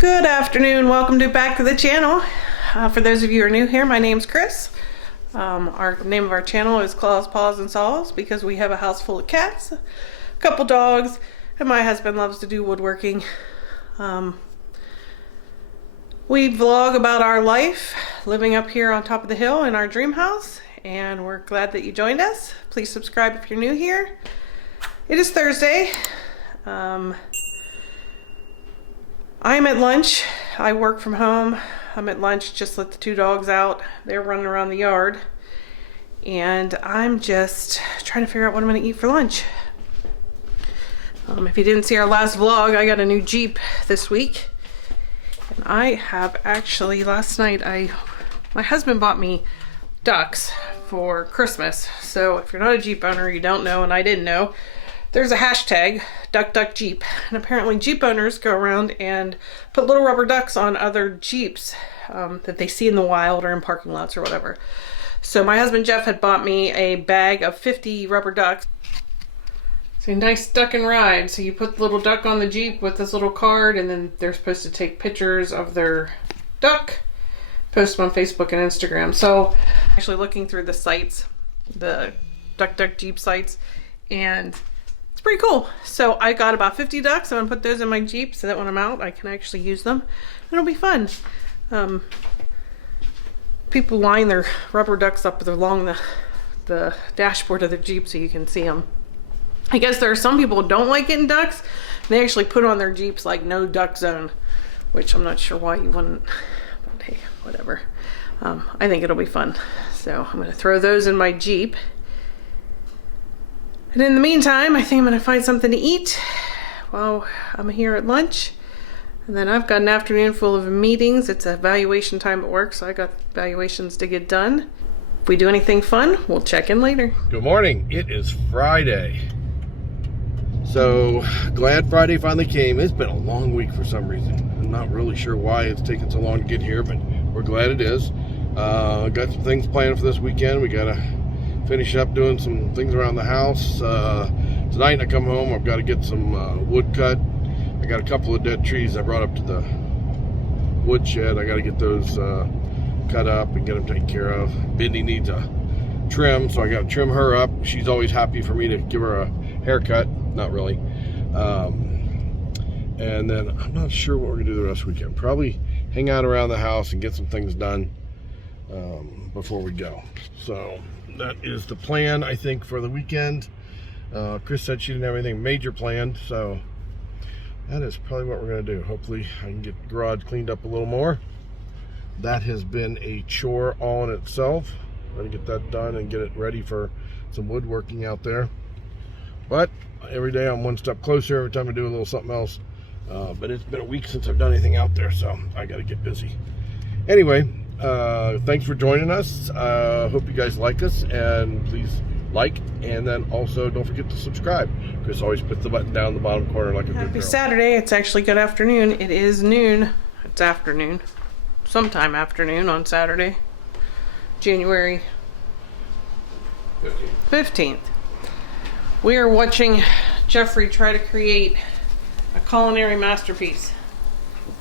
Good afternoon, welcome back to the channel. For those of you who are new here, my name's Chris. Our name of our channel is Claws, Paws, and Saws because we have a house full of cats, a couple dogs, and my husband loves to do woodworking. We vlog about our life living up here on top of the hill in our dream house, and we're glad that you joined us. Please subscribe if you're new here. It is Thursday. I'm at lunch. I work from home. I'm at lunch, just let the two dogs out. They're running around the yard. And I'm just trying to figure out what I'm gonna eat for lunch. If you didn't see our last vlog, I got a new Jeep this week. And I have actually, last night, my husband bought me ducks for Christmas. So if you're not a Jeep owner, you don't know, and I didn't know, there's a hashtag, #DuckDuckJeep, and apparently Jeep owners go around and put little rubber ducks on other Jeeps that they see in the wild or in parking lots or whatever. So my husband Jeff had bought me a bag of 50 rubber ducks. It's a nice duck and ride. So you put the little duck on the Jeep with this little card, and then they're supposed to take pictures of their duck, post them on Facebook and Instagram. So actually looking through the sites, the DuckDuckJeep sites, and it's pretty cool. So I got about 50 ducks. I'm gonna put those in my Jeep so that when I'm out, I can actually use them. It'll be fun. People line their rubber ducks up along the dashboard of the Jeep so you can see them. I guess there are some people who don't like getting ducks. They actually put on their Jeeps like no duck zone, which I'm not sure why you wouldn't, but hey, whatever. I think it'll be fun. So I'm gonna throw those in my Jeep. And in the meantime, I think I'm gonna find something to eat while I'm here at lunch. And then I've got an afternoon full of meetings. It's evaluation time at work, so I got evaluations to get done. If we do anything fun, we'll check in later. Good morning. It is Friday. So glad Friday finally came. It's been a long week for some reason. I'm not really sure why it's taken so long to get here, but we're glad it is. Got some things planned for this weekend. We gotta finish up doing some things around the house. Tonight I come home, I've got to get some wood cut. I got a couple of dead trees I brought up to the wood shed. I got to get those cut up and get them taken care of. Bindi needs a trim, so I got to trim her up. She's always happy for me to give her a haircut. Not really. And then I'm not sure what we're going to do the rest of the weekend. Probably hang out around the house and get some things done before we go. So that is the plan, I think, for the weekend. Chris said she didn't have anything major planned, so that is probably what we're going to do. Hopefully I can get the garage cleaned up a little more. That has been a chore all in itself. I'm going to get that done and get it ready for some woodworking out there. But every day I'm one step closer. Every time I do a little something else. But it's been a week since I've done anything out there, so I got to get busy. Anyway, thanks for joining us. Hope you guys like us, and please like, and then also don't forget to subscribe. Chris always puts the button down in the bottom corner like a good girl. Happy Saturday. It's actually good afternoon. It is noon. It's afternoon. Sometime afternoon on Saturday, January 15th. We are watching Jeffrey try to create a culinary masterpiece.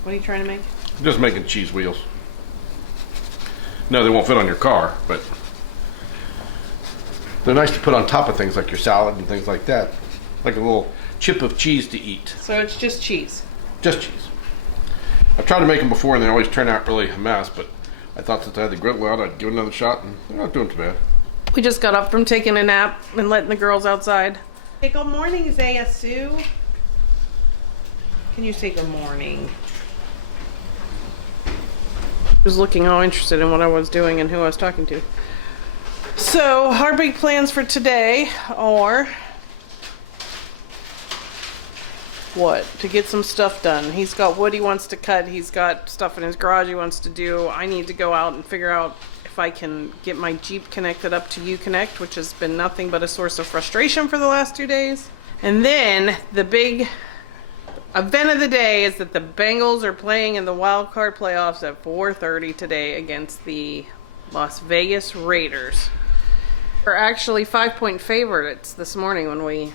What are you trying to make? I'm just making cheese wheels. No, they won't fit on your car, but they're nice to put on top of things like your salad and things like that. Like a little chip of cheese to eat. So it's just cheese? Just cheese. I've tried to make them before and they always turn out really a mess, but I thought since I had the grill out, I'd give it another shot, and they're not doing too bad. We just got up from taking a nap and letting the girls outside. Hey, good morning, Zaya Sue. Can you say good morning? I was looking all interested in what I was doing and who I was talking to. So, our big plans for today are what? To get some stuff done. He's got wood he wants to cut. He's got stuff in his garage he wants to do. I need to go out and figure out if I can get my Jeep connected up to Uconnect, which has been nothing but a source of frustration for the last 2 days. And then the big event of the day is that the Bengals are playing in the wildcard playoffs at 4:30 today against the Las Vegas Raiders. We're actually 5-point favorites this morning when we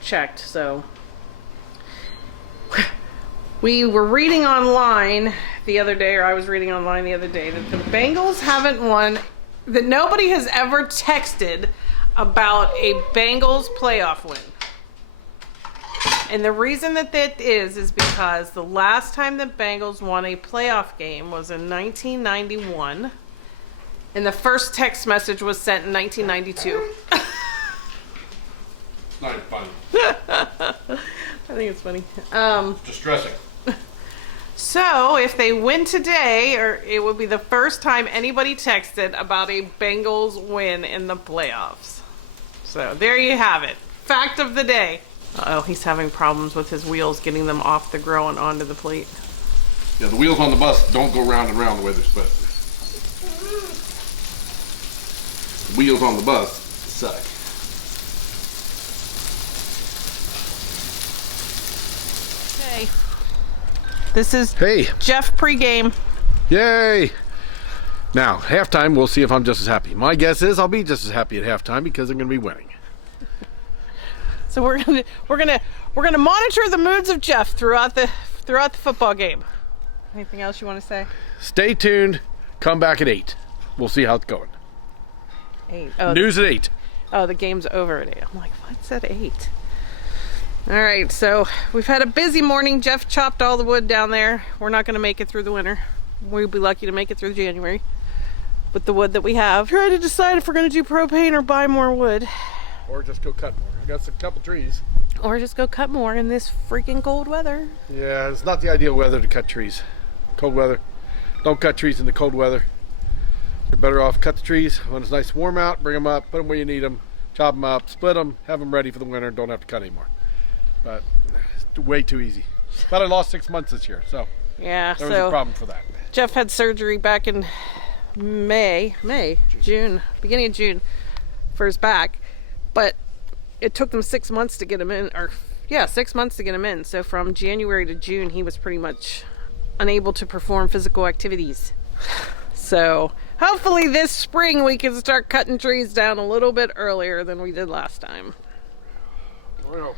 checked, so We were reading online the other day, or I was reading online the other day, that the Bengals haven't won, that nobody has ever texted about a Bengals playoff win. And the reason that is because the last time the Bengals won a playoff game was in 1991. And the first text message was sent in 1992. Not funny. I think it's funny. Distressing. So if they win today, or it would be the first time anybody texted about a Bengals win in the playoffs. So there you have it. Fact of the day. Uh-oh, he's having problems with his wheels getting them off the grill and onto the plate. Yeah, the wheels on the bus don't go round and round the way they're supposed to. The wheels on the bus suck. Okay. This is Hey. Jeff pregame. Yay! Now, halftime, we'll see if I'm just as happy. My guess is I'll be just as happy at halftime because I'm going to be winning. So we're gonna monitor the moods of Jeff throughout the football game. Anything else you want to say? Stay tuned. Come back at 8. We'll see how it's going. 8. Oh, News at 8. the game's over at 8. I'm like, what's at 8? All right, so we've had a busy morning. Jeff chopped all the wood down there. We're not going to make it through the winter. We'll be lucky to make it through January with the wood that we have. Trying to decide if we're going to do propane or buy more wood. Or just go cut more. I got a couple trees. Or just go cut more in this freaking cold weather. Yeah, it's not the ideal weather to cut trees. Cold weather. Don't cut trees in the cold weather. You're better off cut the trees when it's nice and warm out. Bring them up, put them where you need them, chop them up, split them, have them ready for the winter. Don't have to cut anymore. But it's way too easy. But I lost 6 months this year, so Yeah, there was a problem for that. Jeff had surgery back in June, beginning of June, for his back, but it took them 6 months to get him in, 6 months to get him in. So from January to June, he was pretty much unable to perform physical activities. So hopefully this spring we can start cutting trees down a little bit earlier than we did last time. Well,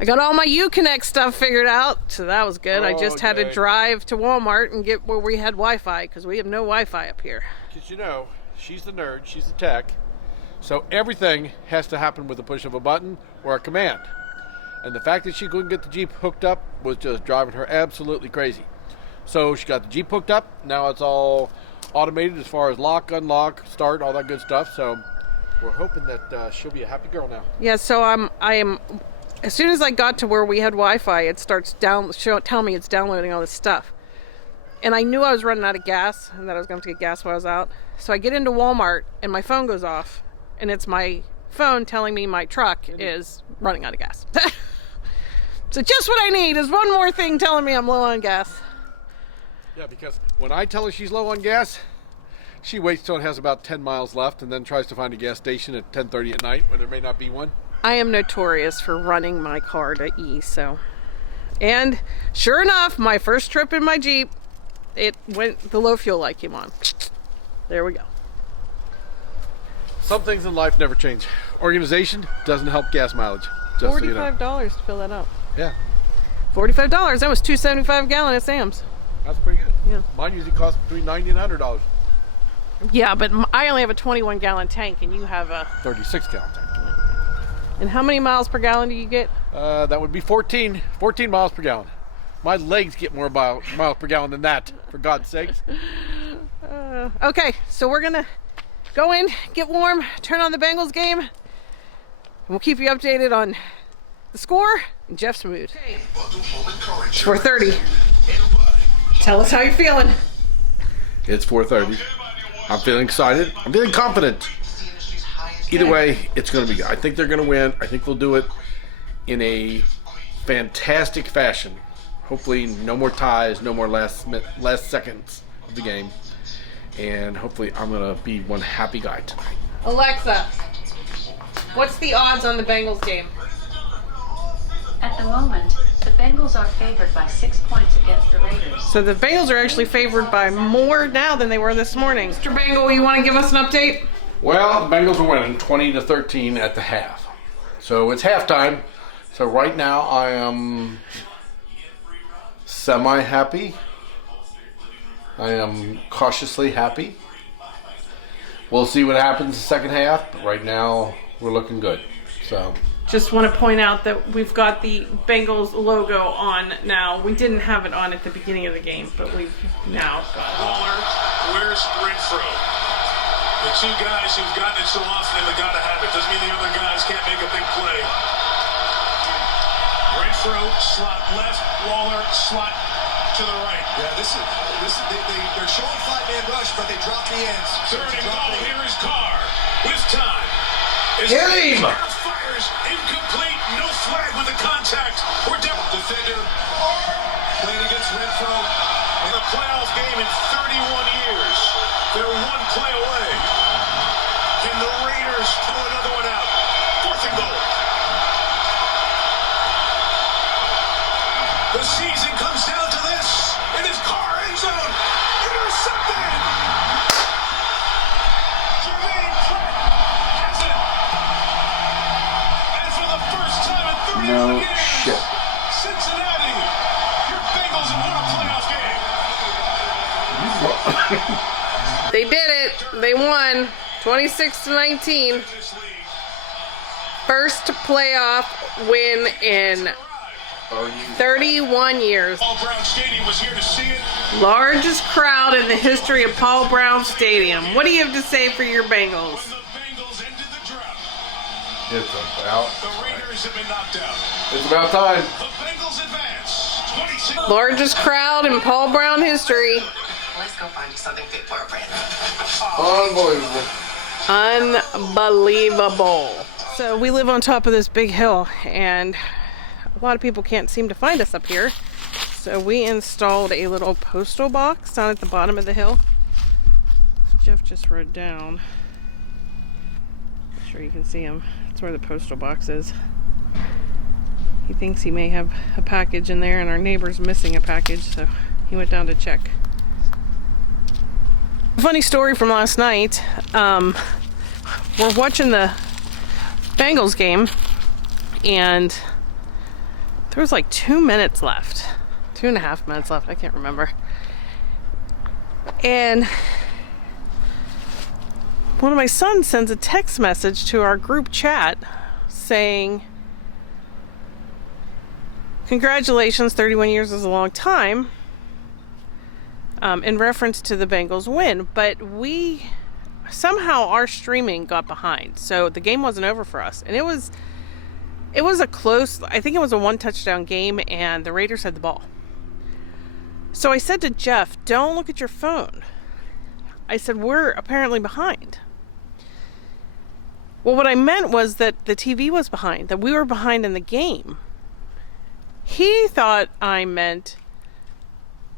I got all my Uconnect stuff figured out, so that was good. I just had to Okay. drive to Walmart and get where we had Wi-Fi, because we have no Wi-Fi up here. because you know, she's the nerd, she's the tech, so everything has to happen with the push of a button or a command. And the fact that she couldn't get the Jeep hooked up was just driving her absolutely crazy. So she got the Jeep hooked up. Now it's all automated as far as lock, unlock, start, all that good stuff. So we're hoping that she'll be a happy girl now. Yeah, so I am. As soon as I got to where we had Wi-Fi, it starts telling me it's downloading all this stuff. And I knew I was running out of gas and that I was going to get gas while I was out. So I get into Walmart and my phone goes off, and it's my phone telling me my truck is running out of gas. So just what I need is one more thing telling me I'm low on gas. Yeah, because when I tell her she's low on gas, she waits till it has about 10 miles left and then tries to find a gas station at 10:30 at night when there may not be one. I am notorious for running my car to E, so. And sure enough, my first trip in my Jeep, the low fuel light came on. There we go. Some things in life never change. Organization doesn't help gas mileage. Just so you know. $45 to fill that up. Yeah, $45. That was $2.75 a gallon at Sam's. that's pretty good. Yeah. Mine usually costs between $90 and $100. Yeah, but I only have a 21-gallon tank, and you have a. 36 gallon tank. And how many miles per gallon do you get? That would be 14 miles per gallon. My legs get more miles per gallon than that, for God's sakes. Okay, so we're gonna go in, get warm, turn on the Bengals game, and we'll keep you updated on the score and Jeff's mood. It's 4:30. Tell us how you're feeling. It's 4:30. I'm feeling excited. I'm feeling confident. Either way, it's going to be good. I think they're going to win. I think they'll do it in a fantastic fashion. Hopefully, no more ties, no more last seconds of the game. And hopefully, I'm going to be one happy guy tonight. Alexa, what's the odds on the Bengals game? At the moment, the Bengals are favored by 6 points against the Raiders. So the Bengals are actually favored by more now than they were this morning. Mr. Bengal, you want to give us an update? Well, the Bengals are winning 20-13 at the half. So it's halftime. So right now I am semi-happy. I am cautiously happy. We'll see what happens the second half, but right now we're looking good. So just want to point out that we've got the Bengals logo on now. We didn't have it on at the beginning of the game, but we've now got it. Waller, where's Renfro? The two guys who've gotten it so often and they gotta have it. Doesn't mean the other guys can't make a big play. Renfro, slot left, Waller, slot to the right. Yeah, they're showing five-man rush, but they drop the ends. Third and goal, here is Carr with time. Hit him! Fires incomplete, no flag with the contact. We're down. Defender playing against Renfro. In a playoff game in 31 years, they're one play away. Can the Raiders pull another one out? Fourth and goal. The season comes down to this. It is Carr end zone. Intercepted. Jermaine Pratt has it. And for the first time in 31 years, shit. Cincinnati, your Bengals have won a playoff game. They did it. They won 26-19. First playoff win in 31 years. Paul Brown Stadium was here to see it. Largest crowd in the history of Paul Brown Stadium. What do you have to say for your Bengals? When the Bengals ended the drought, It's about the Raiders have been knocked out. It's about time. The Bengals advance. 26. Largest crowd in Paul Brown history. Let's go find something fit for a friend. Unbelievable. Unbelievable. So we live on top of this big hill, and a lot of people can't seem to find us up here. So we installed a little postal box down at the bottom of the hill. Jeff just rode down. I'm sure you can see him. That's where the postal box is. He thinks he may have a package in there, and our neighbor's missing a package, so he went down to check. Funny story from last night. We're watching the Bengals game, and there was like 2 minutes left. 2.5 minutes left, I can't remember. And one of my sons sends a text message to our group chat saying, "Congratulations, 31 years is a long time," in reference to the Bengals win. But we somehow, our streaming got behind, so the game wasn't over for us. And it was a close, I think it was a 1 touchdown game, and the Raiders had the ball. So I said to Jeff, "Don't look at your phone." I said, "We're apparently behind." Well, what I meant was that the TV was behind, that we were behind in the game. He thought I meant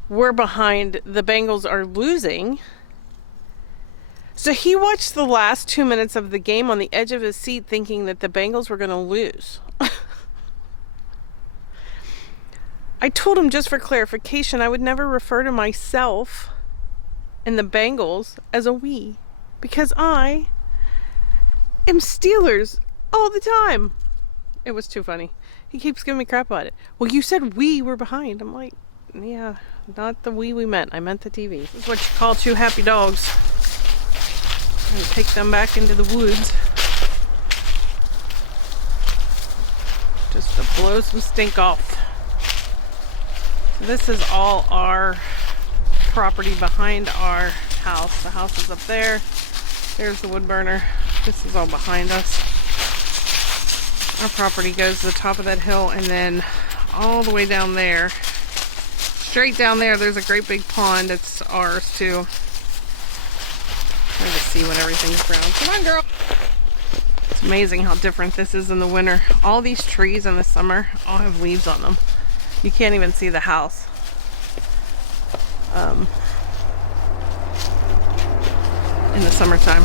we're behind, the Bengals are losing. So he watched the last 2 minutes of the game on the edge of his seat thinking that the Bengals were going to lose. I told him, just for clarification, I would never refer to myself and the Bengals as a we, because I am Steelers all the time. It was too funny. He keeps giving me crap about it. "Well, you said we were behind." I'm like, yeah, not the we meant. I meant the TV. This is what you call two happy dogs. I'm going to take them back into the woods just to blow some stink off. So this is all our property behind our house. The house is up there. There's the wood burner. This is all behind us. Our property goes to the top of that hill, and then all the way down there, straight down there, there's a great big pond. It's ours too. Trying to see when everything's brown. Come on, girl. It's amazing how different this is in the winter. All these trees in the summer all have leaves on them. You can't even see the house. In the summertime.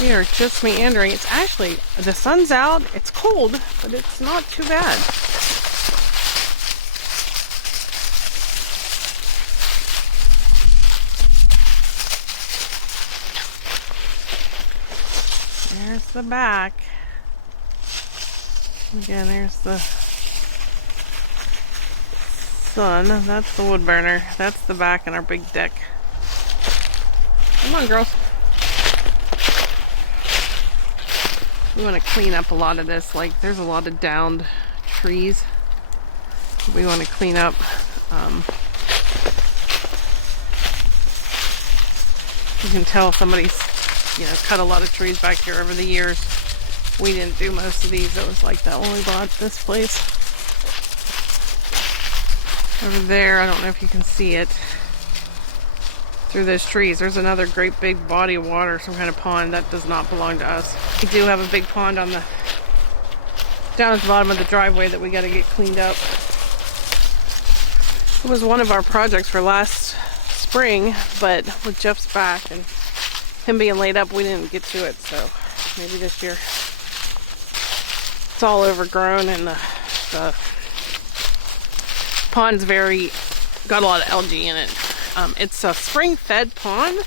We are just meandering. It's actually, the sun's out, it's cold, but it's not too bad. There's the back. Again, there's the sun. That's the wood burner. That's the back and our big deck. Come on, girls. We want to clean up a lot of this. Like, there's a lot of downed trees we want to clean up. You can tell somebody's, cut a lot of trees back here over the years. We didn't do most of these. It was like that when we bought this place. Over there, I don't know if you can see it through those trees. There's another great big body of water, some kind of pond that does not belong to us. We do have a big pond down at the bottom of the driveway that we got to get cleaned up. It was one of our projects for last spring, but with Jeff's back and him being laid up, we didn't get to it. So maybe this year. It's all overgrown, and the pond's got a lot of algae in it. It's a spring-fed pond,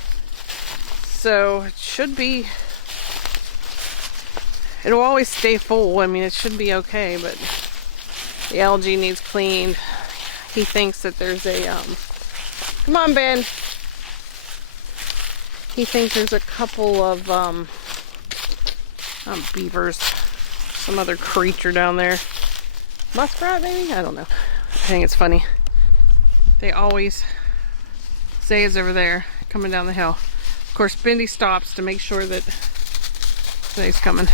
so it'll always stay full. I mean, it should be okay, but the algae needs cleaned. He thinks that there's come on, Ben. He thinks there's a couple of beavers, some other creature down there. Muskrat, maybe? I don't know. I think it's funny. They always say it's over there, coming down the hill. Of course, Bendy stops to make sure that he's coming.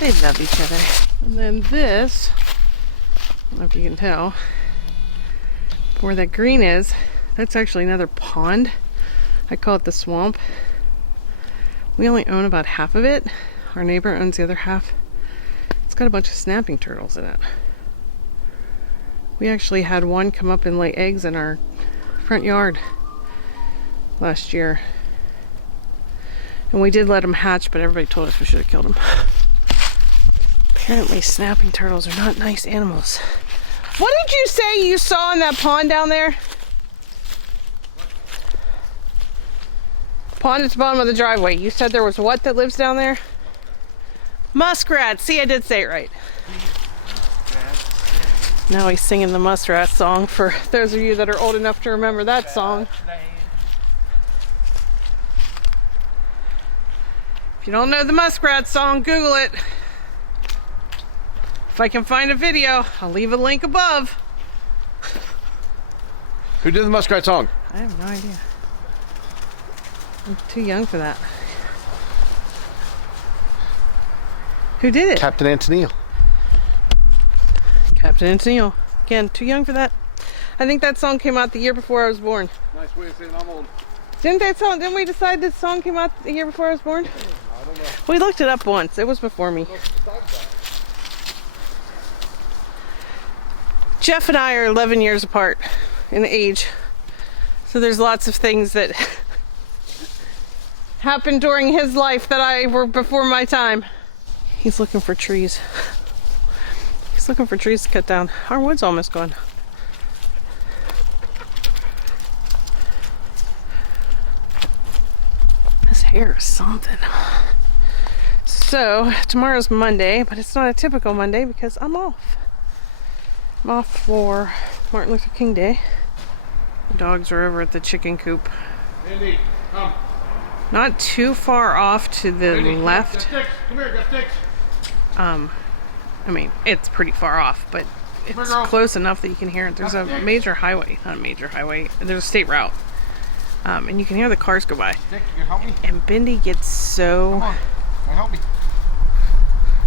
They love each other. And then this, I don't know if you can tell, where that green is, that's actually another pond. I call it the swamp. We only own about half of it. Our neighbor owns the other half. It's got a bunch of snapping turtles in it. We actually had one come up and lay eggs in our front yard last year. And we did let them hatch, but everybody told us we should have killed them. Apparently snapping turtles are not nice animals. What did you say you saw in that pond down there? Pond at the bottom of the driveway. You said there was what that lives down there? Muskrat. See, I did say it right. Now he's singing the muskrat song for those of you that are old enough to remember that song. If you don't know the muskrat song, Google it. If I can find a video, I'll leave a link above. Who did the muskrat song? I have no idea. I'm too young for that. Who did it? Captain Antonio. Captain Antonio. Again, too young for that. I think that song came out the year before I was born. Nice way of saying I'm old. Didn't we decide this song came out the year before I was born? I don't know. We looked it up once. It was before me. Jeff and I are 11 years apart in age. So there's lots of things that happened during his life that were before my time. He's looking for trees. He's looking for trees to cut down. Our wood's almost gone. His hair is something. So tomorrow's Monday, but it's not a typical Monday because I'm off. I'm off for Martin Luther King Day. The dogs are over at the chicken coop. Andy, come. Not too far off to the Andy, left. got sticks. Come here, got sticks. I mean, it's pretty far off, but it's close enough that you can hear it. There's a major highway, not a major highway, there's a state route. And you can hear the cars go by. Stick, you can help me? And Bendy gets so... Come on, can you help me?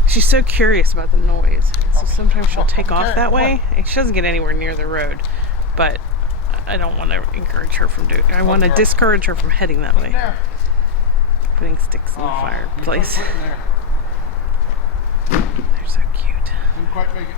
She's so curious about the noise. So sometimes she'll take off that way. And she doesn't get anywhere near the road. But I don't want to encourage her from doing it. I want to discourage her from heading that way. Putting sticks in the fireplace. There. They're so cute. Didn't quite make it.